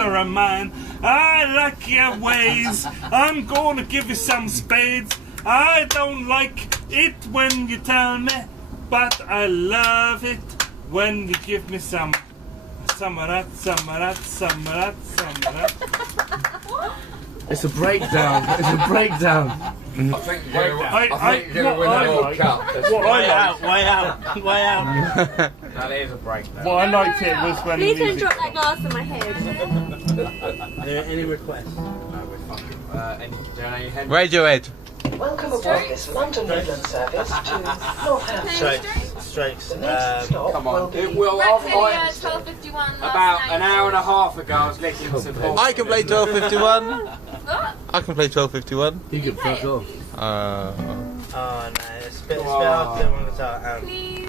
sister of mine. I like your ways. I'm gonna give you some spades. I don't like it when you tell me, but I love it when you give me some of that. It's a breakdown. It's a breakdown. I think you're gonna win the World Cup. Way out. No, that is a breakdown. What I liked it was when Please the don't music... drop that glass on my head. Are there any requests? No, we're fucking. Radiohead. Welcome aboard this London Midland service to Northampton. Straight. The next stop Come on. will be It will. Red Hillier, 12:51. About an hour and a half ago, I was listening to Paul. I can play 12:51. What? I can play 12:51. You can fuck off. Oh no, it's a bit hard to do on the guitar. Please.